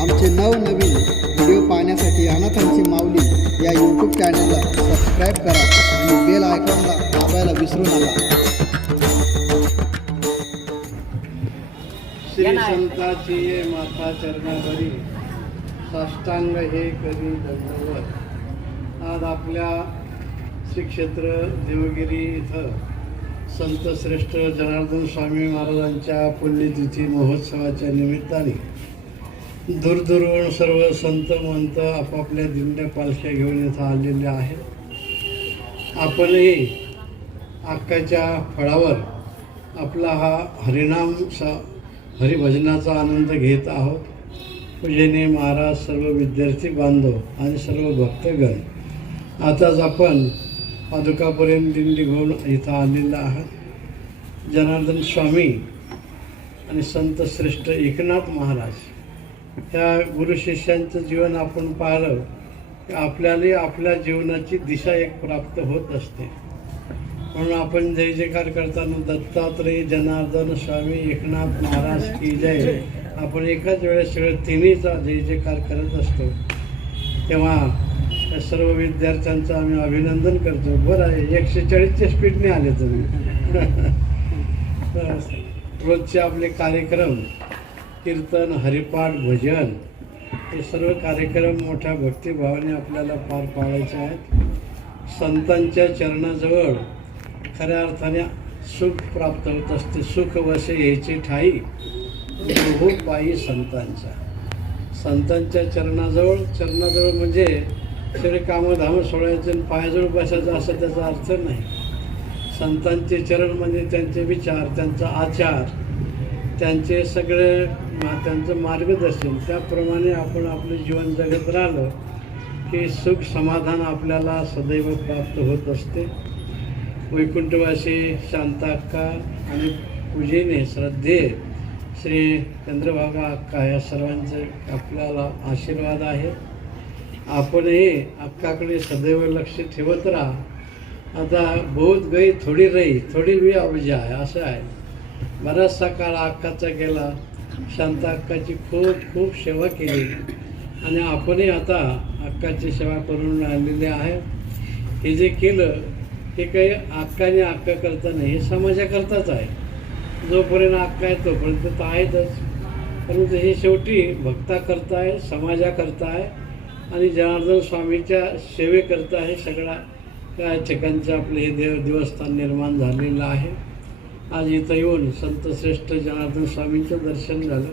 आमचे नवनवीन व्हिडिओ पाहण्यासाठी अनाथांची माऊली या यूट्यूब चॅनलला सबस्क्राईब करा आणि बेल आयकॉनला दाबायला विसरू नका. श्री संताची ये माता चरणावरी. साष्टांग हे करी दंडवत. आज आपल्या श्री क्षेत्र देवगिरी इथं संत श्रेष्ठ जनार्दन स्वामी महाराजांच्या पुण्यतिथी महोत्सवाच्या निमित्ताने दूरदूरवरून सर्व संत मंत आपापल्या दिंड्या पालख्या घेऊन इथं आलेले आहेत. आपणही अक्काच्या फळावर आपला हा हरिनाम सा हरिभजनाचा आनंद घेत आहोत. पूजेने महाराज सर्व विद्यार्थी बांधव आणि सर्व भक्तगण आताच आपण पादुकापर्यंत दिंडी घेऊन इथं आलेला आहात. जनार्दन स्वामी आणि संत श्रेष्ठ एकनाथ महाराज या गुरु शिष्यांचं जीवन आपण पाहिलं की आपल्याला आपल्या जीवनाची दिशा एक प्राप्त होत असते. म्हणून आपण जय जयकार करताना दत्तात्रय जनार्दन स्वामी एकनाथ महाराज की जय आपण एकाच वेळेस सगळं तिन्हीचा जय जयकार करत असतो. तेव्हा त्या सर्व विद्यार्थ्यांचं आम्ही अभिनंदन करतो. बरं आहे एकशे चाळीसच्या स्पीडने आले तुम्ही. रोजचे आपले कार्यक्रम कीर्तन हरिपाठ भजन हे सर्व कार्यक्रम मोठ्या भक्तिभावाने आपल्याला पार पाडायचे आहेत. संतांच्या चरणाजवळ खऱ्या अर्थाने सुख प्राप्त होत असते. सुख वसे यायची ठाई बहु पायी संतांच्या संतांच्या चरणाजवळ चरणाजवळ म्हणजे सगळे कामधाम धामं सोडायचं आणि पायाजवळ बसायचं असं त्याचा अर्थ नाही. संतांचे चरण म्हणजे त्यांचे विचार त्यांचा आचार त्यांचे सगळे मा- त्यांचं मार्गदर्शन. त्याप्रमाणे आपण आपलं जीवन जगत राहिलं की सुख समाधान आपल्याला सदैव प्राप्त होत असते. वैकुंठवासी शांताक्का आणि पूजेने श्रद्धे श्री चंद्रभागा अक्का या सर्वांचे आपल्याला आशीर्वाद आहे. आपणही अक्काकडे सदैव लक्ष ठेवत राहा. आता बहुत गई थोडी रही थोडी बी अवजा आहे असं आहे. बराचसा काळ अक्काचा गेला शांत अक्काची खूप खूप सेवा केली. आणि आपणही आता अक्काची सेवा करून राहिलेली आहे. हे जे केलं हे काही अक्काने अक्का करता नाही हे समाजाकरताच आहे. जोपर्यंत अक्का आहे तोपर्यंत तर आहेतच. परंतु हे शेवटी भक्ता करता आहे समाजाकरता आहे. आणि जनार्दन स्वामीच्या सेवेकरता हे सगळा त्या ठिकाणचं आपलं हे देव देवस्थान निर्माण झालेलं आहे. आज इथं येऊन संतश्रेष्ठ जनार्दन स्वामींचं दर्शन झालं.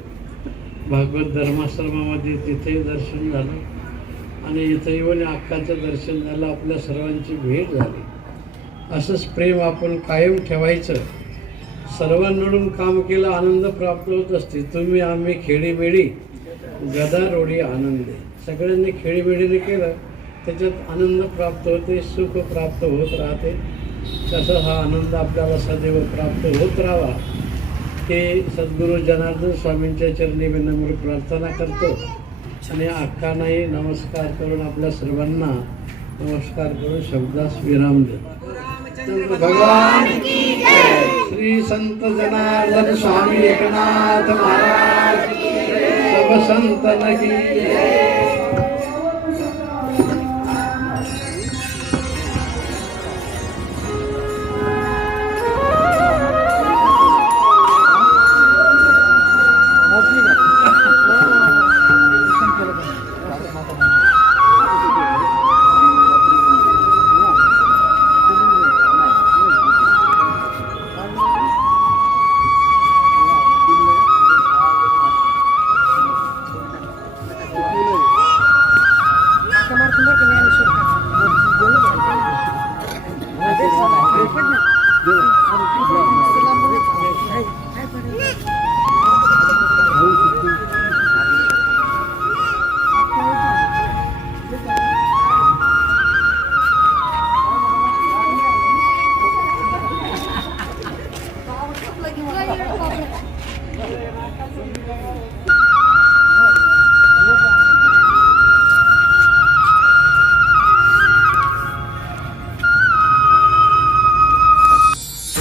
भागवत धर्माश्रमामध्ये तिथेही दर्शन झालं. आणि इथं येऊन अक्काचं दर्शन झालं. आपल्या सर्वांची भेट झाली. असंच प्रेम आपण कायम ठेवायचं. सर्वांकडून काम केलं आनंद प्राप्त होत असते. तुम्ही आम्ही खेडीमेडी गदारोडी आनंद. सगळ्यांनी खेळीमेडीने केलं. त्याच्यात आनंद प्राप्त होते सुख प्राप्त होत राहते. तसा हा आनंद आपल्याला सदैव प्राप्त होत राहावा. हे सद्गुरू जनार्दन स्वामींच्या चरणी विनम्र प्रार्थना करतो. आणि अक्कांनाही नमस्कार करून आपल्या सर्वांना नमस्कार करून शब्दास विराम देतो. भगवान श्री संत जनार्दन स्वामी एकनाथ महाराज. सब संतन की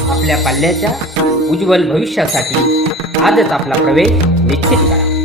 आपल्या पाल्याच्या उज्ज्वल भविष्यासाठी आजच आपला प्रवेश निश्चित करा.